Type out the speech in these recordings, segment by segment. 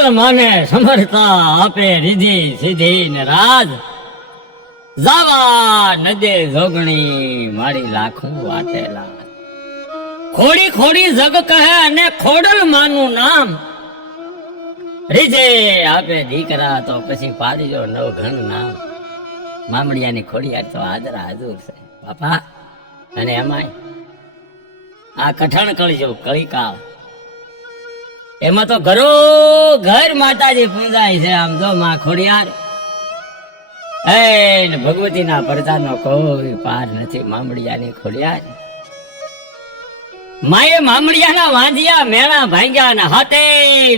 કમલ માને સમરતા આપે રીધિ સીધી ને રાજ જાવા નદે જોગણી મારી લાખું વાટેલા ખોડી ખોડી જગ કહે અને ખોડલ માનું નામ રીજે આપે દીકરા તો પછી પાડજો નવ ઘણ નામ મામડિયાની ખોડિયાર તો હાજરા હાજર છે બાપા અને એમાંય આ કઠણ કળજો કળીકાળ એમાં તો ઘરો ઘર માતાજી પૂજાય છે આમ જો માં ખોડિયાર એ ભગવતીના પડતાનો કોઈ પાર નથી મામડિયાની ખોડિયાર માએ મામડિયાના વાંધિયા મેણા ભાંગ્યા ને હાથે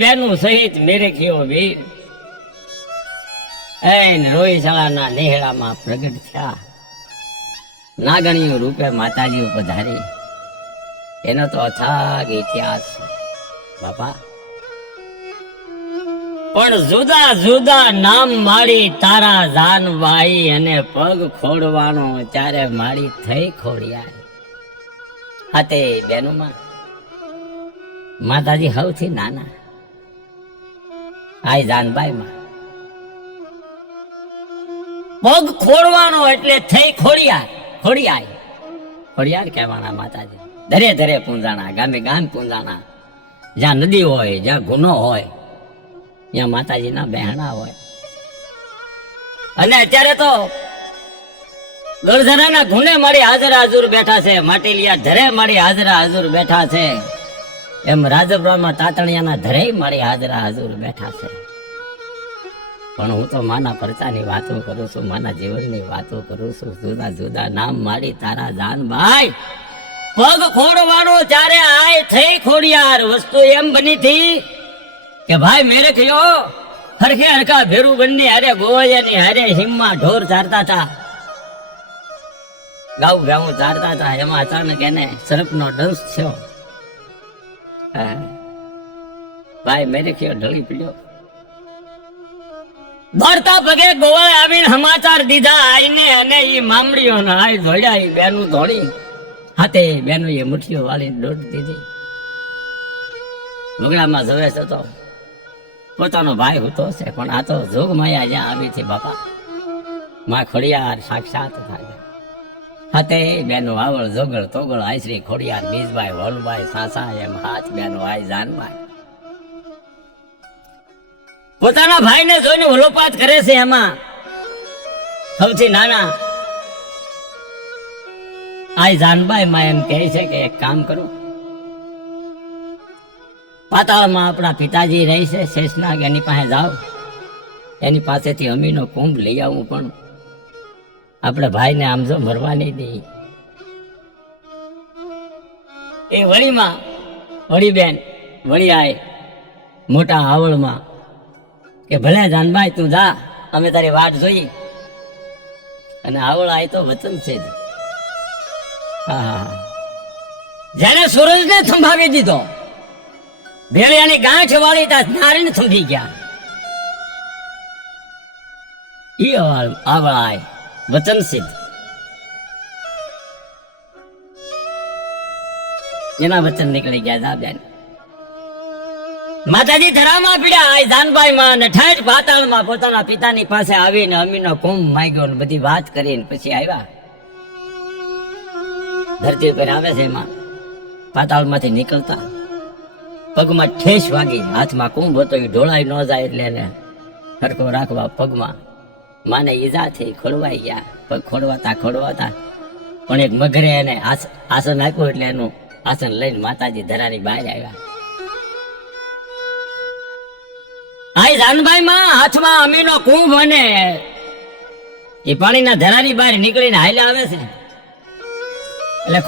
બેનું સહિત મેરેખ્યો વીર રોહિશાળાના નેહડામાં પ્રગટ થયા નાગણીઓ રૂપે માતાજીઓ પધારી એનો તો અથાગ ઇતિહાસ બાપા પણ જુદા જુદા નામ માડી તારા જાનભાઈ અને પગ ખોડવાનો ત્યારે માડી થઈ ખોડિયાર હાથે બેનુમાં માતાજી સૌથી નાના આય જાનભાઈ માં પગ ખોડવાનો એટલે થઈ ખોડિયાર ખોડિયાર ખોડિયાર કહેવાના માતાજી દરે દરે પૂંજાણા ગામે ગામ પૂંજાણા જ્યાં નદી હોય જ્યાં ગુનો હોય ત્યાં માતાજીના બહેણા હોય અને અત્યારે તો ગળધરાના ગુને મારી હાજરા હાજુર બેઠા છે માટેલિયા ધરે મારી હાજરા હાજુર બેઠા છે એમ રાજપુરામાં તાતણિયાના ધરે મારી હાજરા હાજુર બેઠા છે પણ હું તો માના પરચાની વાતો કરું છું માના જીવનની વાતો કરું છું જુદા જુદા નામ મારી તારા જાનભાઈ પગ ખોડવાનો ચારે આય થઈ ખોડિયાર વસ્તુ એમ બની થી કે ભાઈ મેરે કયો હરખે હરખા ભેરું બંને હારે ગોવાયાની હારે હિમમાં ઢોર ચારતા હતા ગાઉ ગાઉ ચારતા હતા એમાં અચાનક એને સર્પનો દંશ થયો ભાઈ મેરે કયો ઢળી પડ્યો દોડતા પગે ગોવાળ આવીને સમાચાર દીધા આઈને અને ઈ મામડીઓ ના આય ધોડ્યા ઈ બેનું ધોડી હાથે બેનું એ મુઠ્ઠીઓ વાળી દોડ દીધી બગડામાં જવે છે તો પોતાનો ભાઈ હતો છે પણ આ તો જોગ માયા જ્યાં આવી છે બાપા માં ખોડિયાર સાક્ષાત થાય હાથે બેનો આવળ જોગળ તોગળ આયશ્રી ખોડિયાર બીજભાઈ વલભાઈ સાસા એમ હાથ બેનો આય જાનભાઈ પોતાના ભાઈને જોઈને વલોપાત કરે છે એમાં સૌથી નાના આ જાનભાઈ માં એમ કહે છે કે એક કામ કરો પાતાળમાં આપણા પિતાજી રહી છે શેષનાગ એની પાસે જાઓ એની પાસેથી અમીનો કુંભ લઈ આવું પણ આપણે ભાઈને આમ જો મરવાની નહીં એ વળીમાં વળી બેન વળી આય મોટા આવળમાં કે ભલે જાનભાઈ તું જા અમે તારી વાટ જોઈ અને આવળ આય તો વચન છે જેને સૂરજને થંભાવી દીધો ભેળિયાની ગાંઠ વાળી તા નારીને થંભી ગયા ઈ આવળ આય વચન સિદ્ધ એના વચન નીકળી ગયા જા બેન માતાજી ધરામાં પીડ્યા આય જાનભાઈ માં ને ઠેઠ પાતાળમાં પોતાના પિતાની પાસે આવીને અમીનો કુંભ માંગ્યો ને બધી વાત કરીને પછી આવ્યા ધરતી ઉપર આવે છે એમાં પાતાળમાંથી નીકળતા પગમાં ઠેસ વાગી હાથમાં કુંભ હતો એ ઢોળાઈ ન જાય એટલે એને હરકો રાખવા પગમાં માને ઈજા થઈ ખોડવાઈ ગયા પગ ખોડવાતા પણ એક મગરે એને આસન આપ્યું એટલે એનું આસન લઈને માતાજી ધરાની બહાર આવ્યા આય જાનભાઈ માં હાથમાં અમીનો કુંભ અને એ પાણીના ધરાની બહાર નીકળીને હાલ્યા આવે છે એટલે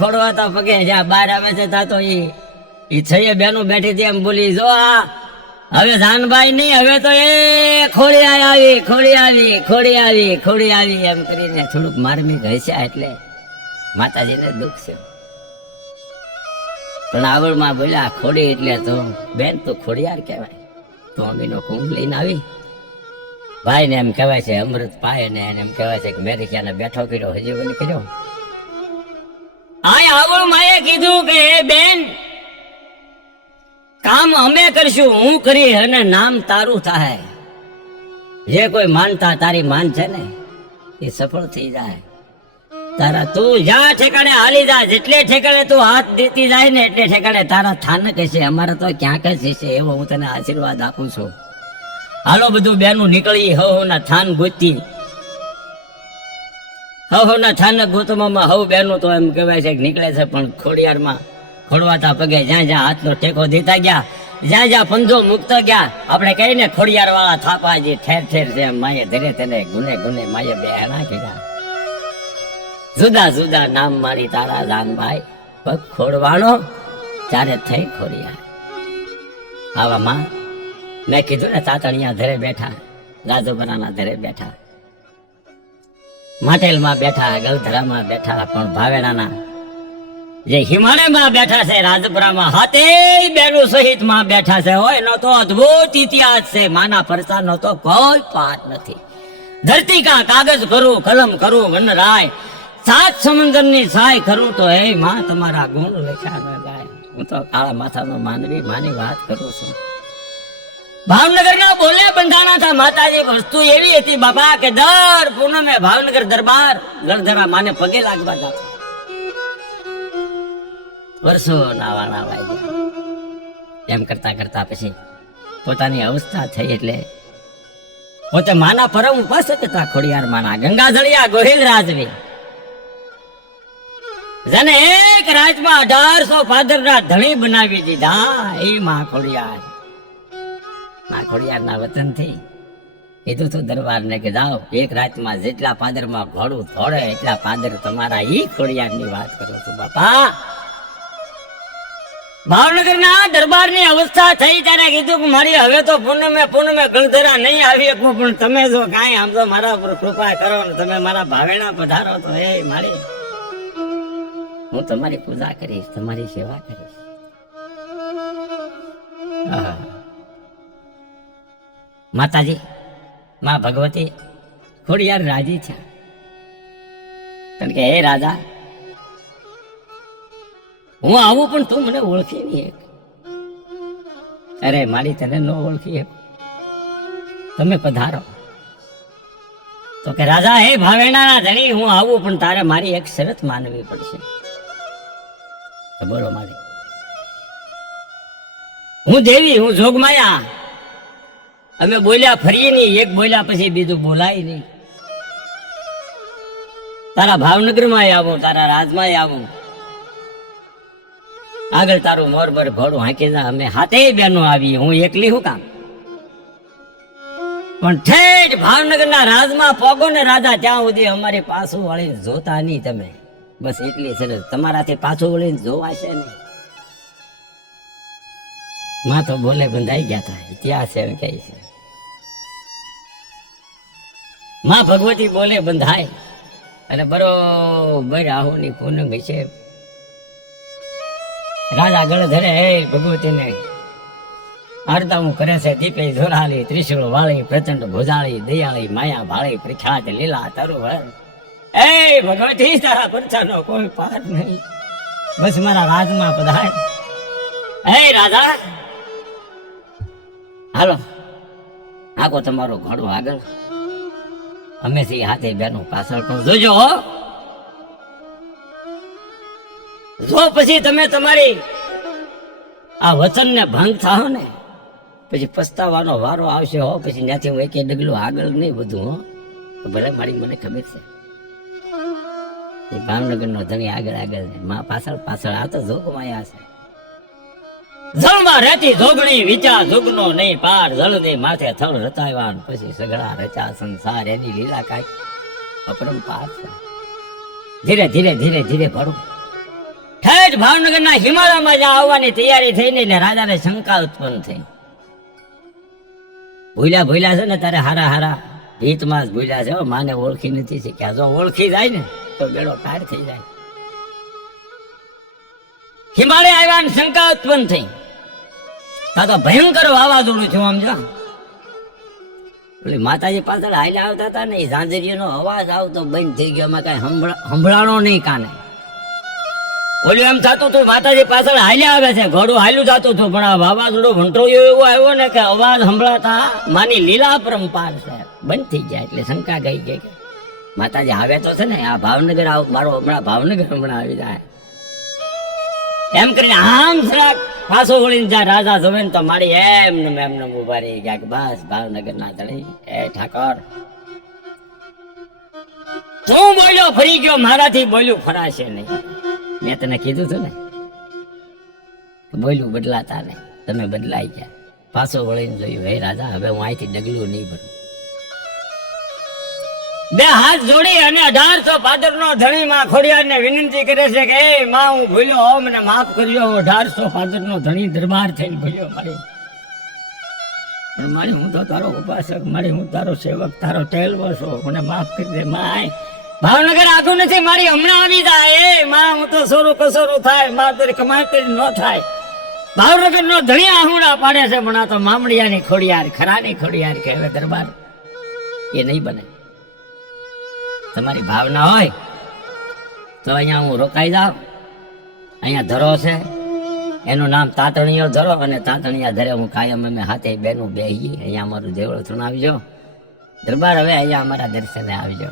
ખોડવાતા પગે જ્યાં બહાર આવે છે ત્યાં તો એ છઈએ બેનું બેઠી હતી એમ બોલી જો આ હવે જાનભાઈ નહીં હવે તો એ ખોડી આવી એમ કરીને થોડુંક માર્મિક હસ્યા એટલે માતાજીને દુઃખ છે પણ આવડમાં બોલ્યા ખોડી એટલે તો બેન તો ખોડિયાર કહેવાય તો અમીનો કુંભ લઈને આવી ભાઈ ને એમ કહેવાય છે અમૃત પાય ને એમ કહેવાય છે કે મેરિકાને બેઠો કર્યો હજી બની કર્યો આ આવળ માએ કીધું કે બેન કામ અમે કરશું, હું કરી અને નામ તારું થાય. જે કોઈ માનતા તારી માન છે ને એ સફળ થઈ જાય. તારા તું જ્યાં ઠેકાણે હાલી જા, જેટલે ઠેકાણે તું હાથ દેતી જાય ને એટલે ઠેકાણે તારા થાનક હશે. અમારે તો ક્યાંક જ હશે, એવો હું તને આશીર્વાદ આપું છું. હાલો બધું બેનું નીકળી હવના થાન ગોતી. હવના થાનક ગોતવામાં હવ બેનું તો એમ કહેવાય છે કે નીકળે છે, પણ ખોડિયારમાં ખોડવાતા પગે જ્યાં જ્યાં હાથનો ટેકો દેતા ગયા, જ્યાં જ્યાં પંજો મુકતા ગયા, આપણે કહીને ખોડિયાર વાળા થાપાજી ઠેર ઠેર છે માએ ધીરે તેને ગુને ગુને માએ બેહણા કીધા. જુદા જુદા નામ મારી તારા લાલભાઈ, પગ ખોડવાનો ત્યારે થઈ ખોડિયાર. આવા માં મેં કીધું ને તાતણિયા ધરે બેઠા, રાજોબરાના ધરે બેઠા, માટેલમાં બેઠા, ગલધરામાં બેઠા, પણ ભાવેણાના જે હિમાલયમાં બેઠા છે, રાજપુરામાં હાથે બેનું સહિત માં બેઠા છે. હોય નો તો અદ્ભુત ઇતિહાસ છે, માના પરચા નો તો કોઈ પાર નથી. ધરતી કા કાગજ કરું, કલમ કરું વનરાય, સાત સમંદર ની સહાય કરું તો હે માં તમારા ગુણ લખ્યા ન ગાય. હું તો કાળા માથાનો માનવી માની વાત કરું છું. ભાવનગરના બોલે બંધાણા હતા માતાજી. વસ્તુ એવી હતી બાપા કે દર પૂનમે ભાવનગર દરબાર ગળધરા માને પગે લાગવા જતા. વર્ષો ના વાળા વાઈ એમ કરતા કરતા પછી પોતાની અવસ્થા થઈ એટલે પોતે માના પરમ ઉપાસક હતા. ખોડિયાર માના ગંગાધળિયા ગોહિલ રાજવી, જેને એક રાજમાં 1800 પાદરના ધણી બનાવી દીધા, એ માં ખોડિયાર. માં ખોડિયારના વતન થી કીધું તું દરબાર ને કે જાઓ, એક રાતમાં જેટલા પાદરમાં ઘોડું થોડે એટલા પાદર તમારા. ઈ ખોડિયાર ની વાત કરો છું બાપા. ભાવનગરના દરબારની અવસ્થા થઈ ત્યારે કીધું કે મારી હવે તો પૂનમે ગળધરા નહીં આવી શકું, પણ તમે જો કાંઈ આમ તો મારા ઉપર કૃપા કરો ને તમે મારા ભાવેણા પધારો તો એ મારી હું તમારી પૂજા કરીશ, તમારી સેવા કરીશ. માતાજી માં ભગવતી ખોડિયાર રાજી છે, કારણ કે હે રાજા હું આવું પણ તું મને ઓળખી નહીં. અરે મારી તને ન ઓળખી, તમે પધારો. તો કે રાજા હે ભાવેણાના ધણી હું આવું પણ તારે મારી એક શરત માનવી પડશે. તો બોલો મારી. હું દેવી, હું જોગમાયા. અમે બોલ્યા ફરીએ નહીં, એક બોલ્યા પછી બીજું બોલાય નહીં. તારા ભાવનગરમાં આવું, તારા રાજમાં આવું, આગળ તારું મોરબર ઘોડું હાંકી જા, અમે હાથે બેનો આવી, હું એકલી હું કામ. પણ ઠેઠ ભાવનગરના રાજમાં પોગો ને રાજા, ત્યાં સુધી અમારી પાછું વળીને જોતા નહીં તમે. બસ એટલી સરસ, તમારાથી પાછું વળીને જોવાશે નહીં. માં તો બોલે બંધાઈ ગયા હતા, ઇતિહાસ એમ કહે છે. માં ભગવતી બોલે બંધાય અને બરોબર આહોની પૂનમ છે. રાજા ગળધરે હે ભગવતીને આરતાવું કરે છે. દીપે ધોરાલી, ત્રિશુળ વાળી, પ્રચંડ ભોજાળી, દયાળી, માયા ભાળી, પ્રખ્યાત લીલા તરુવર. એ ભગવતી તારા પરચાનો કોઈ પાર નહીં, બસ મારા રાજમાં પધાય. એ રાજા હાલો આખો તમારો ઘોડો આગળ, અમે થી હાથે બેનું પાછળ. પણ જોજો જો પછી તમે તમારી આ વચન ને ભંગ થાઓ ને પછી પસ્તાવાનો વારો આવશે હો. પછી ત્યાંથી હું એક ડગલું આગળ નહીં બધું હો. તો ભલે મારી મને ખબર છે એ ભાવનગર નો ધણી આગળ આગળ, માં પાછળ પાછળ. આ તો જોગમાયા છે. જળમાં રહેતી જોગણી વિચાર જોગનો નહીં પાર, જળની માથે થળ રચાવ્યા પછી સગડા રચા સંસાર. એની લીલા કાંઈ અપરંપાર છે. ધીરે ધીરે ધીરે ધીરે ભણું ઠેઠ ભાવનગરના હિમાલયમાં જ્યાં આવવાની તૈયારી થઈને એટલે રાજાને શંકા ઉત્પન્ન થઈ. ભૂલ્યા છે ને તારે હારા હારા ગીતમાં જ ભૂલ્યા છે. માને ઓળખી નથી શીખ્યા. જો ઓળખી જાય ને તો બેડો પાર થઈ જાય. હિમાલય આવ્યા ને શંકા ઉત્પન્ન થઈ. તા તો ભયંકર વાવાઝોડું થયું. આમ જો પેલી માતાજી પાછળ હાલ્યા આવતા હતા ને, એ ઝાંઝરીનો અવાજ આવતો બંધ થઈ ગયો. એમાં કઈ સંભળાણો નહીં કાને. ઓલું એમ થતું હતું માતાજી પાછળ હાલ્યા આવે છે, ઘોડું હાલ્યું જતું હતું, પણ આ વાવાઝોડું ભંટોળિયો એવો આવ્યો ને કે અવાજ સંભળાતા માની લીલા પરંપાર છે બંધ થઈ ગયા. એટલે શંકા ગઈ ગઈ કે માતાજી આવે તો છે ને, આ ભાવનગર મારો હમણાં ભાવનગર હમણાં આવી જાય એમ કરીને આમ જરાક પાછો વળીને જાય. રાજા જોવે ને તો મારી એમને ઉભા રહી ગયા કે બસ ભાવનગર ના ધણી એ ઠાકોર તું બોલ્યો ફરી ગયો, મારાથી બોલ્યું ફરાશે નહીં. મેં તને કીધું હતું ને બોલ્યું બદલાતા નહીં, તમે બદલાઈ ગયા. પાછો વળીને જોયું, હે રાજા હવે હું અહીંથી ડગલું નહીં ભરું. બે હાથ જોડી અને 1800 પાદરનો ધણી માં ખોડિયારને વિનંતી કરે છે કે એ માં હું ભૂલ્યો હો, મને માફ કરજો. 1800 પાદરનો ધણી દરબાર થઈને ભૂલ્યો મારી, પણ મારી હું તો તારો ઉપાસક, મારી હું તારો સેવક, તારો ટેલવો છું, મને માફ કરી દે માં. ભાવનગર આખું નથી, મારી હમણાં આવી જાય. એ માં હું તો સોરું કસોરું થાય, માં તારી કમાઈ કરી ન થાય. ભાવનગર નો ધણી આહુડા પાડે છે, પણ આ તો મામડિયાની ખોડિયાર, ખરાની ખોડિયાર કે હવે દરબાર એ નહીં બને. તમારી ભાવના હોય તો અહીંયા હું રોકાઈ જાઉં. અહીંયા ધરો છે, એનું નામ તાતણીયો ધરો, અને તાતણિયા ધરે હું કાયમ અમે હાથે બેનું બેહીએ. અહીંયા અમારું દેવળો સુનાવજો દરબાર, હવે અહીંયા અમારા દર્શને આવજો.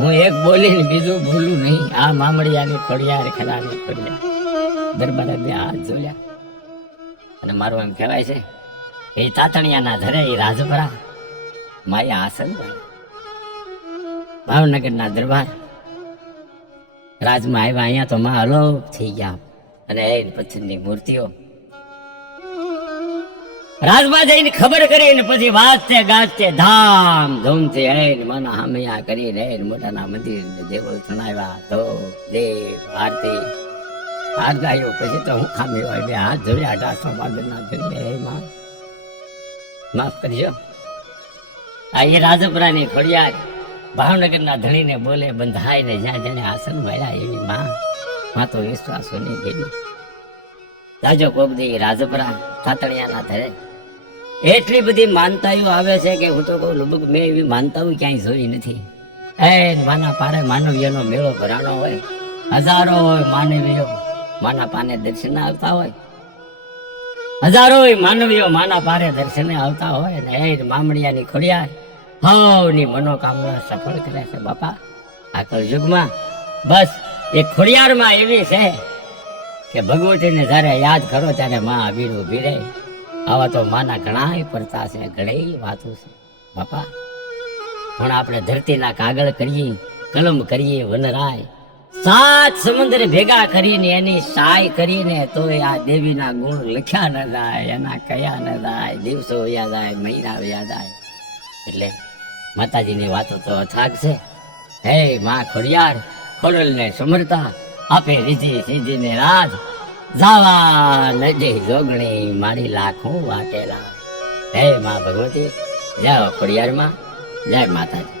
હું એક બોલીને બીજું ભૂલું નહીં. આ મામડિયાની ખોડિયાર, ખરાની ખોડિયાર. દરબારે બે હાથ જોડ્યા અને મારું એમ કહેવાય છે એ તાતણિયાના ધરે એ રાજપરા માયા આસન ભાવનગરના દરબાર રાજમાં આવ્યા. અહીંયા તો માં અલોપ થઈ ગયા, અને એ પથ્થરની મૂર્તિઓ રાજમાં જઈને ખબર કરીને પછી વાજતે ગાજતે ધામ ધૂમથી હૈન માના હામૈયા કરીને મોટાના મંદિર દેવળ સુનાવ્યા. તો દેવ આરતી હાથ ગાયો. પછી તો હું ખામી હોય બે હાથ જોડ્યા. 1800 પાદરના ધણી, હે માં માફ કરજો. આ એ રાજપરાની ખોડિયાર ભાવનગરના ધણીને બોલે બંધાઈને જ્યાં જેને આસન મળ્યા એવી માં તો વિશ્વાસો નહીં ગયેલી. જાજો કોબદી રાજપરા તાતણિયાના ધરે એટલી બધી માનતાઓ આવે છે કે હું તો કહું લગભગ મેં એવી માનતાઓ ક્યાંય જોઈ નથી. એ માના પારે માનવીયનો મેળો ભરાણો હોય, હજારો હોય માનવીઓ માના પાને દર્શને આવતા હોય, હજારો માનવીઓ માના પારે દર્શને આવતા હોય, ને એ મામડિયાની ખોડિયાર હવની મનોકામના સફળ કરે છે બાપા. આ કળયુગમાં બસ એ ખોડિયારમાં એવી છે કે ભગવતીને જ્યારે યાદ કરો ત્યારે માં આવીને ઊભી રહે. આવા તો માના ઘણા પડતા છે, ઘણી વાતો છે બાપા. પણ આપણે ધરતીના કાગળ કરીએ, કલમ કરીએ, વનરાય 7 સમુદ્ર ભેગા કરીને એની સહાય કરીને તો આ દેવીના ગુણ લખ્યા ન જાય, એના કયા ન જાય, દિવસો વયા જાય, મહિના વયા જાય. એટલે માતાજીની વાતો તો અથાગ છે. હે માં ખોડિયાર, ખોડલને સમરતા આપે રીધી સીધીને રાજ, જાવા નદી જોગણી મારી લાખું વાટેલા. હે માં ભગવતી, જય ખોડિયાર માં, જય માતાજી.